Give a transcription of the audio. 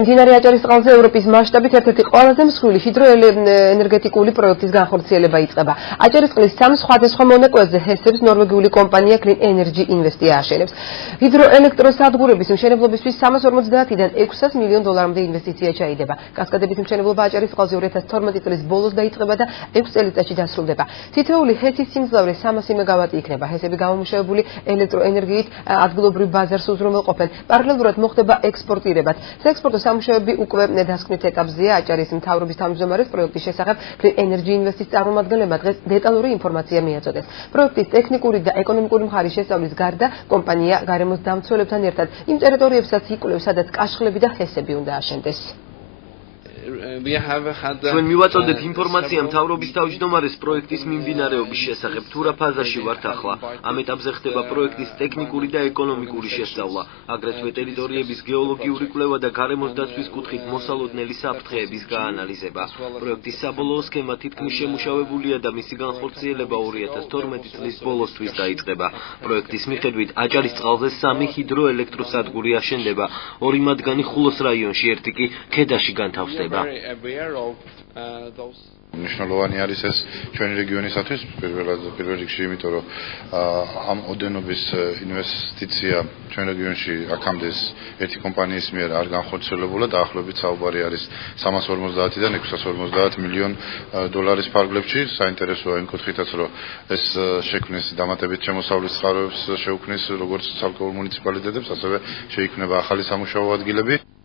მდინარე აჭარისწყალზე ევროპის მასშტაბით ერთ-ერთი ყველაზე მსხვილი ჰიდროენერგეტიკული პროექტის განხორციელება იწყება. აჭარისწყლის 3 სხვადასხვა მონაკვეთზე ჰესებს ნორვეგიული კომპანია Clean Energy Invest ააშენებს. ჰიდროელექტროსადგურების მშენებლობისთვის 350-დან 600 მილიონ დოლარამდე ინვესტიცია ჩაიდება. კასკადების მშენებლობა აჭარისწყალზე 2012 წლის ბოლოს დაიწყება და 6 წელიწადში დასრულდება. თითოეული ჰესის სიმძლავრე 300 მეგავატი იქნება. ჰესები გამომუშავებული ელექტროენერგიით ადგილობრივ ბაზარს უზრუნველყოფენ. პარალელურად მოხდება ექსპორტირებაც. საექსპორტო სამუშაოები უკვე დასკვნით ეტაპზეა. აჭარის მთავრობის თავმჯდომარეს პროექტის შესახებ Clean Energy Invest-ის წარმომადგენლებმა დღეს დეტალური ინფორმაცია მიაწოდეს. პროექტის ტექნიკური და ეკონომიკური მხარის შესწავლის გარდა კომპანია გარემოს დამცველებთან ერთად იმ ტერიტორიებსაც იკვლევს, სადაც კაშხლები და ჰესები უნდა აშენდეს. Ჩვენ მივაწოდეთ ინფორმაცია მთავრობის თავმჯდომარეს პროექტის მიმდინარეობის შესახებ, თუ რა ფაზაში ვართ ახლა. ამ ეტაპზე ხდება პროექტის ტექნიკური და ეკონომიკური შესწავლა, აგრეთვე ტერიტორიების გეოლოგიური კვლევა და გარემოს დაცვის კუთხით მოსალოდნელი საფრთხეების გაანალიზება. პროექტის საბოლოო სქემა თითქმის შემუშავებულია და მისი განხორციელება 2012 წლის ბოლოსთვის დაიწყება. პროექტის მიხედვით აჭარისწყალზე 3 ჰიდროელექტროსადგური აშენდება, 2 მათგანი ხულოს რაიონში, ერთი კი ქედაში განთავსდება. მნიშვნელოვანი არის ეს ჩვენი რეგიონისათვის პირველ რიგში, იმიტომ რომ ამ ოდენობის ინვესტიცია ჩვენ რეგიონში აქამდე ერთი კომპანიის მიერ არ განხორციელებულა, დაახლოებით საუბარი არის 350-დან 650 მილიონ დოლარის ფარგლებში. საინტერესოა იმ კუთხითაც, რომ ეს შექმნის დამატებით შემოსავლის წყაროებს, შეუქმნის როგორც ცალკეულ მუნიციპალიტეტებს, ასევე შეიქმნება ახალი სამუშაო ადგილები.